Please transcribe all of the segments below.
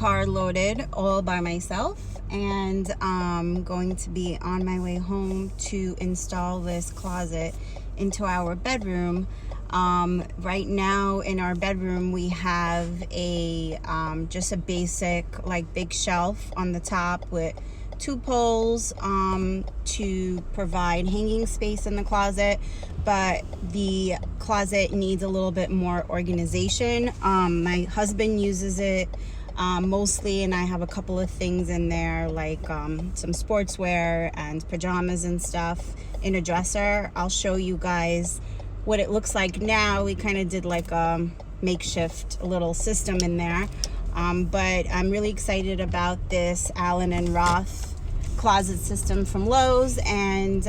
car loaded all by myself, and I'm going to be on my way home to install this closet into our bedroom. Right now in our bedroom we have a just a basic like big shelf on the top with two poles to provide hanging space in the closet, but the closet needs a little bit more organization. My husband uses it mostly, and I have a couple of things in there like some sportswear and pajamas and stuff in a dresser. I'll show you guys what it looks like now. We kind of did like a makeshift little system in there, but I'm really excited about this Allen and Roth closet system from Lowe's, and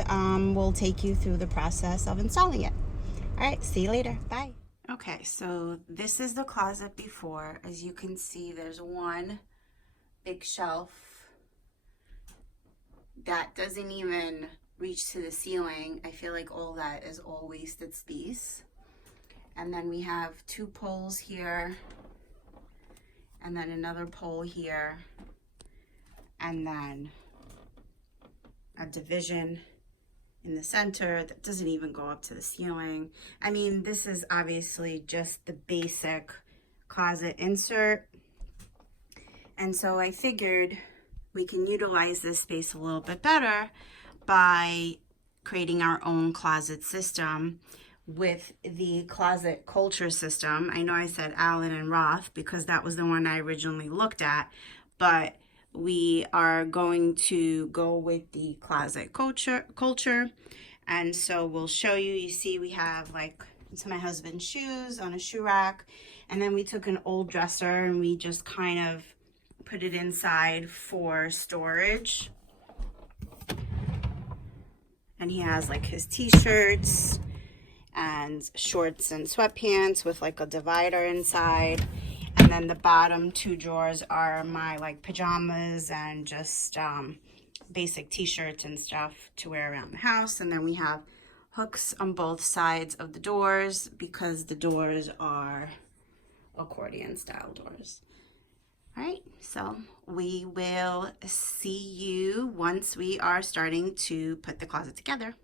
we'll take you through the process of installing it. All right, see you later. Bye. Okay, so this is the closet before. As you can see, there's one big shelf that doesn't even reach to the ceiling. I feel like all that is all wasted space. And then we have two poles here, and then another pole here, and then a division in the center that doesn't even go up to the ceiling. I mean, this is obviously just the basic closet insert. And so I figured we can utilize this space a little bit better by creating our own closet system with the closet culture system. I know I said Allen and Roth because that was the one I originally looked at, but we are going to go with the closet culture. And so we'll show you. You see we have like some of my husband's shoes on a shoe rack, and then we took an old dresser and we just kind of put it inside for storage. And he has like his t-shirts and shorts and sweatpants with like a divider inside. And then the bottom two drawers are my like pajamas and just basic t-shirts and stuff to wear around the house. And then we have hooks on both sides of the doors because the doors are accordion style doors. All right, so we will see you once we are starting to put the closet together.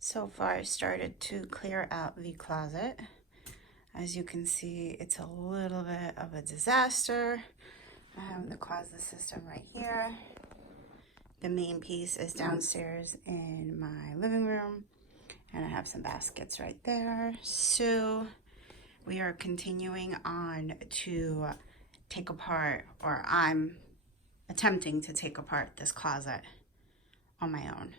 So far I started to clear out the closet. As you can see, it's a little bit of a disaster. I have the closet system right here. The main piece is downstairs in my living room, and I have some baskets right there. So we are continuing on to take apart, or I'm attempting to take apart this closet on my own.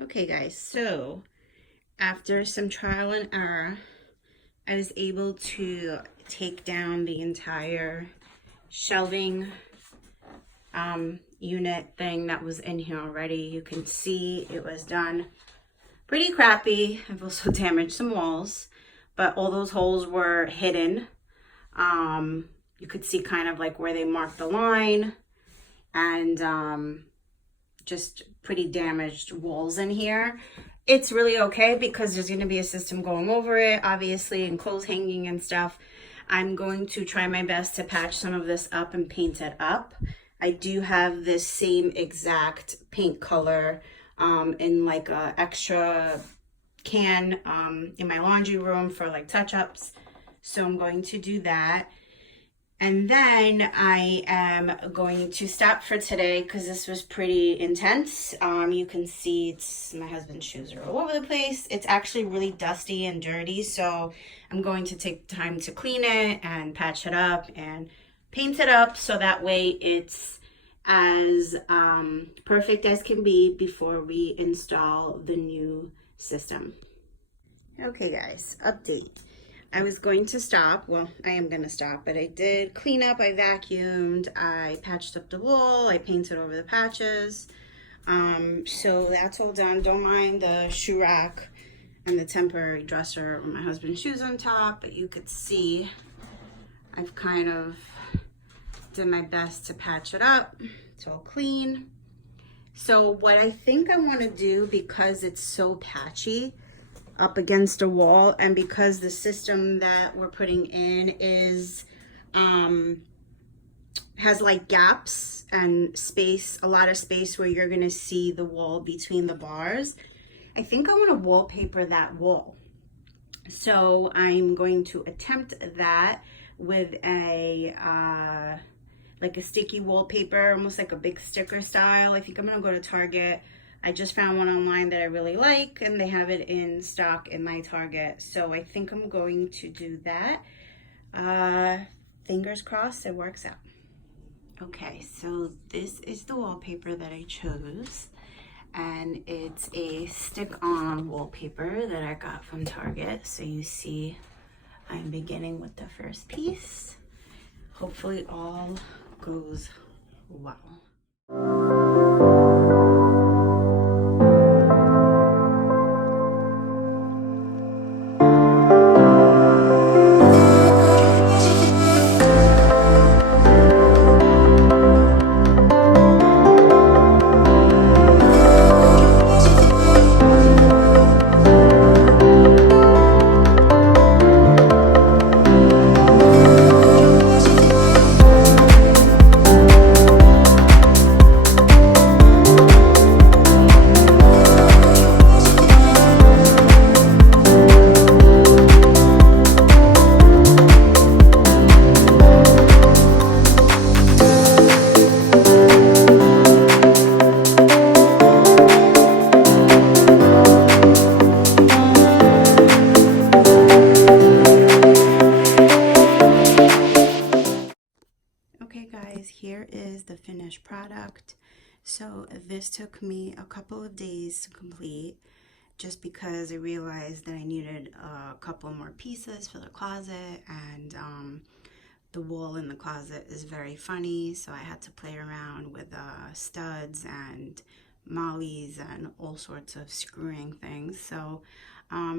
Okay guys, so after some trial and error, I was able to take down the entire shelving unit thing that was in here already. You can see it was done pretty crappy. I've also damaged some walls, but all those holes were hidden. You could see kind of like where they marked the line, and just pretty damaged walls in here. It's really okay because there's going to be a system going over it, obviously, and clothes hanging and stuff. I'm going to try my best to patch some of this up and paint it up. I do have this same exact paint color in like a extra can in my laundry room for like touch-ups. So I'm going to do that. And then I am going to stop for today because this was pretty intense. You can see my husband's shoes are all over the place. It's actually really dusty and dirty, so I'm going to take time to clean it and patch it up and paint it up so that way it's as perfect as can be before we install the new system. Okay guys, update. I was going to stop. Well, I am going to stop, but I did clean up. I vacuumed. I patched up the wall. I painted over the patches. So that's all done. Don't mind the shoe rack and the temporary dresser with my husband's shoes on top, but you could see I've kind of did my best to patch it up. It's all clean. So what I think I want to do, because it's so patchy up against a wall, and because the system that we're putting in is has like gaps and space, a lot of space where you're gonna see the wall between the bars, I think I want to wallpaper that wall. So I'm going to attempt that with a like a sticky wallpaper, almost like a big sticker style. I think I'm gonna go to Target. I just found one online that I really like, and they have it in stock in my Target. So I think I'm going to do that. Fingers crossed it works out. Okay, so this is the wallpaper that I chose. And it's a stick-on wallpaper that I got from Target. So you see I'm beginning with the first piece. Hopefully all goes well. Here is the finished product. So this took me a couple of days to complete, just because I realized that I needed a couple more pieces for the closet, and the wall in the closet is very funny, so I had to play around with studs and mollies and all sorts of screwing things. So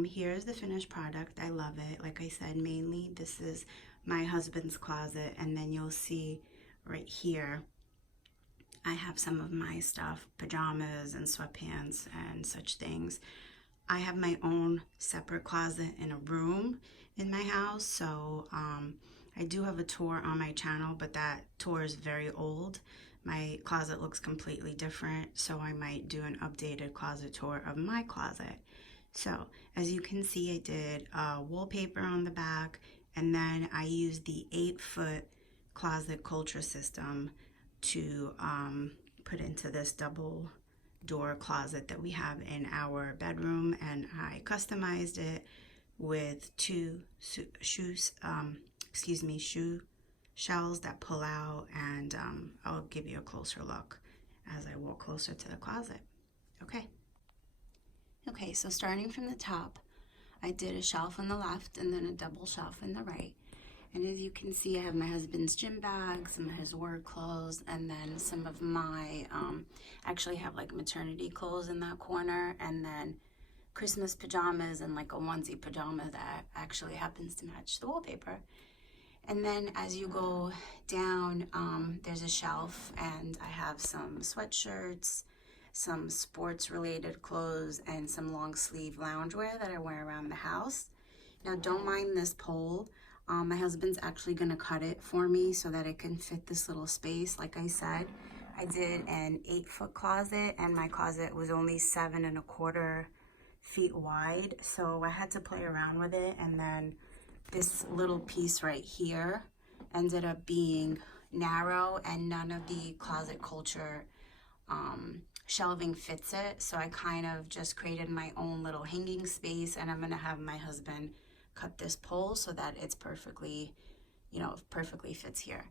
here's the finished product. I love it. Like I said, mainly this is my husband's closet, and then you'll see right here I have some of my stuff, pajamas and sweatpants and such things. I have my own separate closet in a room in my house, so I do have a tour on my channel, but that tour is very old. My closet looks completely different, so I might do an updated closet tour of my closet. So as you can see, I did wallpaper on the back, and then I used the 8-foot closet culture system to put into this double door closet that we have in our bedroom, and I customized it with two shoe shells that pull out, and I'll give you a closer look as I walk closer to the closet. Okay, so starting from the top, I did a shelf on the left and then a double shelf on the right. And as you can see, I have my husband's gym bag, some of his work clothes, and then some of my, actually have like maternity clothes in that corner, and then Christmas pajamas and like a onesie pajama that actually happens to match the wallpaper. And then as you go down, there's a shelf, and I have some sweatshirts, some sports related clothes, and some long sleeve loungewear that I wear around the house. Now don't mind this pole. My husband's actually gonna cut it for me so that it can fit this little space. Like I said, I did an 8-foot closet, and my closet was only 7¼ feet wide. So I had to play around with it. And then this little piece right here ended up being narrow and none of the Closet Culture shelving fits it. So I kind of just created my own little hanging space, and I'm gonna have my husband cut this pole so that it's perfectly, perfectly fits here.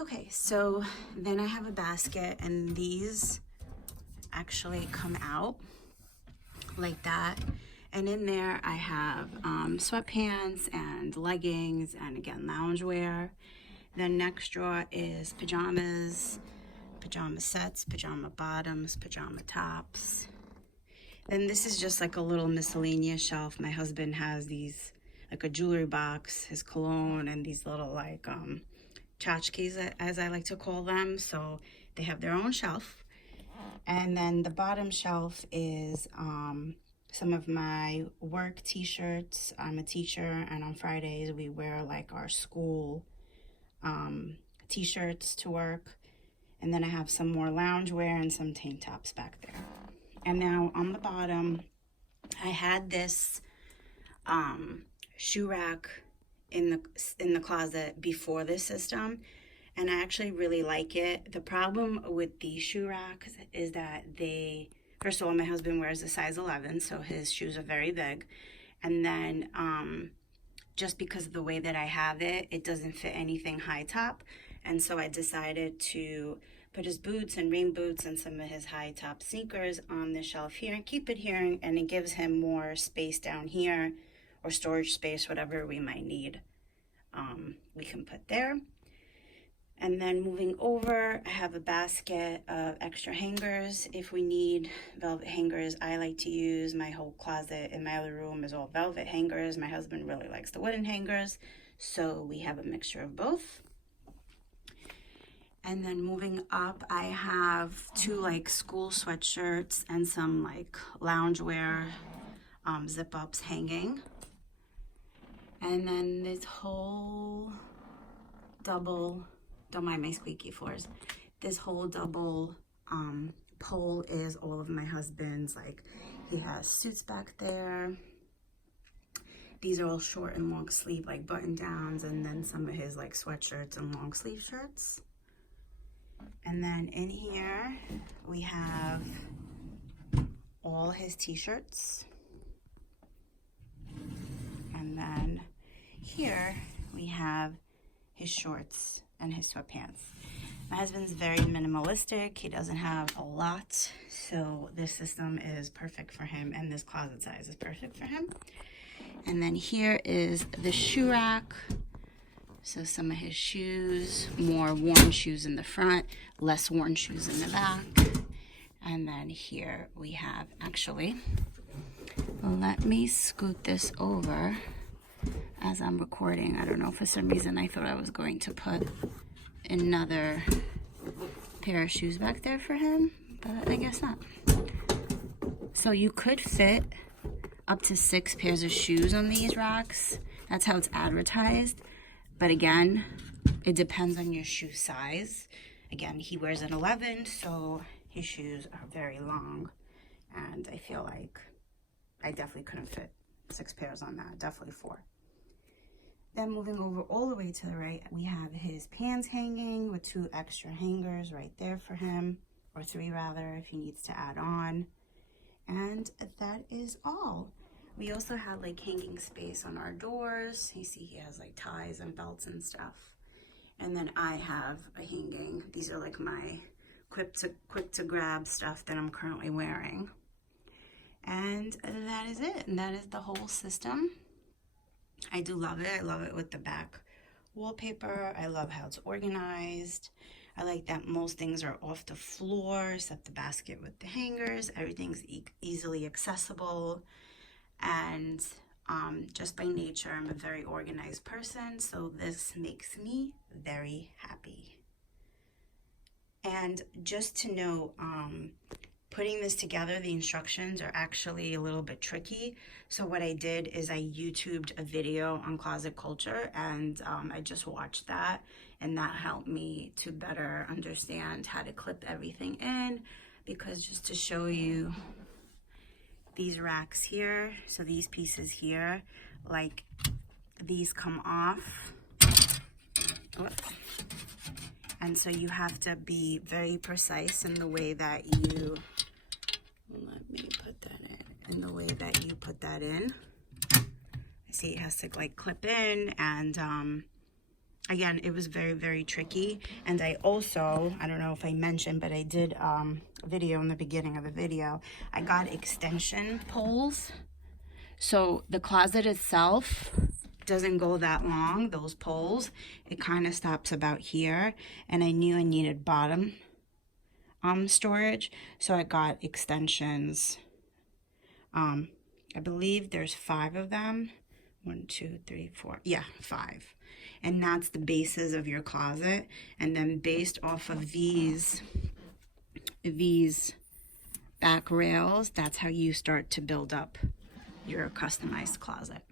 Okay, so then I have a basket, and these actually come out like that. And in there I have sweatpants and leggings and again loungewear. The next drawer is pajamas, pajama sets, pajama bottoms, pajama tops. Then this is just like a little miscellaneous shelf. My husband has these, like a jewelry box, his cologne, and these little like tchotchkes, as I like to call them. So they have their own shelf. And then the bottom shelf is some of my work t-shirts. I'm a teacher, and on Fridays we wear like our school t-shirts to work. And then I have some more loungewear and some tank tops back there. And now on the bottom, I had this shoe rack in the closet before this system, and I actually really like it. The problem with these shoe racks is that first of all, my husband wears a size 11, so his shoes are very big. And then just because of the way that I have it, it doesn't fit anything high top. And so I decided to put his boots and rain boots and some of his high top sneakers on the shelf here and keep it here, and it gives him more space down here, or storage space, whatever we might need, we can put there. And then moving over, I have a basket of extra hangers if we need velvet hangers. I like to use, my whole closet in my other room is all velvet hangers. My husband really likes the wooden hangers, so we have a mixture of both. And then moving up, I have two like school sweatshirts and some like loungewear zip ups hanging. And then this whole double, don't mind my squeaky floors, this whole double pole is all of my husband's, like he has suits back there. These are all short and long sleeve like button downs, and then some of his like sweatshirts and long sleeve shirts. And then in here we have all his t-shirts. And then here we have his shorts and his sweatpants. My husband's very minimalistic. He doesn't have a lot, so this system is perfect for him, and this closet size is perfect for him. And then here is the shoe rack. So some of his shoes, more worn shoes in the front, less worn shoes in the back. And then here we have, actually, let me scoot this over as I'm recording. I don't know, for some reason I thought I was going to put another pair of shoes back there for him, but I guess not. So you could fit up to 6 pairs of shoes on these racks. That's how it's advertised. But again, it depends on your shoe size. Again, he wears an 11, so his shoes are very long. And I feel like I definitely couldn't fit 6 pairs on that, definitely 4. Then moving over all the way to the right, we have his pants hanging with 2 extra hangers right there for him, or 3 rather, if he needs to add on. And that is all. We also had like hanging space on our doors. You see he has like ties and belts and stuff. And then I have a hanging. These are like my quick to grab stuff that I'm currently wearing. And that is it. And that is the whole system. I do love it. I love it with the back wallpaper. I love how it's organized. I like that most things are off the floor, except the basket with the hangers. Everything's easily accessible. And just by nature, I'm a very organized person, so this makes me very happy. And just to know, putting this together, the instructions are actually a little bit tricky. So what I did is I YouTubed a video on Closet Culture, and I just watched that, and that helped me to better understand how to clip everything in, because just to show you, these racks here, so these pieces here, like these come off And so you have to be very precise in the way that you, let me put that in the way that you put that in. I see it has to like clip in, and again, it was very, very tricky. And I also, I don't know if I mentioned, but I did a video in the beginning of the video. I got extension poles. So the closet itself doesn't go that long, those poles. It kind of stops about here. And I knew I needed bottom storage. So I got extensions. I believe there's 5 of them. 1, 2, 3, 4. Yeah, 5. And that's the bases of your closet. And then based off of these back rails, that's how you start to build up your customized closet.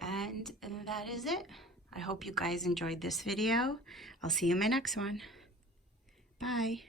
And that is it. I hope you guys enjoyed this video. I'll see you in my next one. Bye.